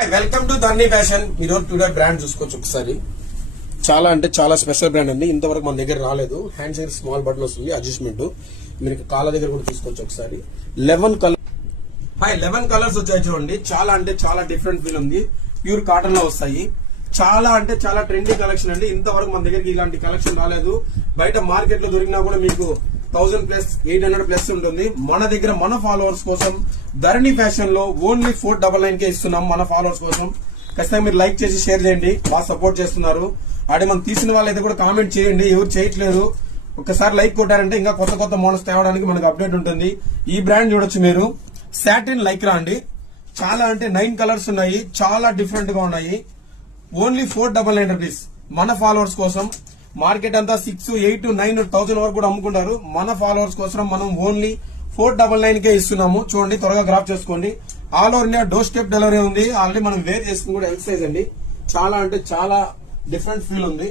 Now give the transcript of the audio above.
Welcome to Dharani fashion. మీరు today brand చూసుకోవచ్చు ఒకసారి. చాలా అంటే చాలా స్పెషల్ బ్రాండ్ అండి. ఇంతవరకు మన దగ్గర రాలేదు. హ్యాండ్స్ దగ్గర స్మాల్ బటన్ వస్తుంది, అడ్జస్ట్మెంట్. మీరు కాళ్ళ దగ్గర కూడా చూసుకోవచ్చు ఒకసారి. 11 కలర్స్ వచ్చాయి చూడండి. చాలా అంటే చాలా డిఫరెంట్ ఫీల్ ఉంది. ప్యూర్ కాటన్ లో వస్తాయి. చాలా అంటే చాలా ట్రెండీ కలెక్షన్ అండి. ఇంతవరకు మన దగ్గరికి ఇలాంటి కలెక్షన్ రాలేదు. బయట మార్కెట్ లో దొరికినా కూడా మీకు 1000 ప్లస్ 800 ప్లస్ ఉంటుంది. మన దగ్గర మన ఫాలోవర్స్ కోసం ధరణి ఫ్యాషన్ లో ఓన్లీ 499 కే ఇస్తున్నాం. మన ఫాలోవర్స్ కోసం ఖచ్చితంగా మీరు లైక్ చేసి షేర్ చేయండి. బాగా సపోర్ట్ చేస్తున్నారు. అదే మనం తీసిన వాళ్ళైతే కూడా కామెంట్ చేయండి. ఎవరు చేయట్లేదు, ఒక్కసారి లైక్ కొట్టారంటే ఇంకా కొత్త కొత్త మోడల్స్ తేవడానికి మనకు అప్డేట్ ఉంటుంది. ఈ బ్రాండ్ చూడొచ్చు మీరు. సాటిన్ లైక్రా అండి. చాలా అంటే 9 కలర్స్ ఉన్నాయి. చాలా డిఫరెంట్ గా ఉన్నాయి. Only 499 rupees. మన ఫాలోవర్స్ కోసం. మార్కెట్ అంతా 6, 8, 9, 1000 వరకు కూడా అమ్ముకుంటారు. మన ఫాలోవర్స్ కోసం మనం ఓన్లీ 499 కే ఇస్తున్నాము. చూడండి, త్వరగా గ్రాప్ చేసుకోండి. All over India door step delivery ఉంది. ఆల్రెడీ మనం వేర్ చేసుకుని కూడా ఎల్ సైజ్ అండి. చాలా అంటే చాలా డిఫరెంట్ ఫీల్ ఉంది.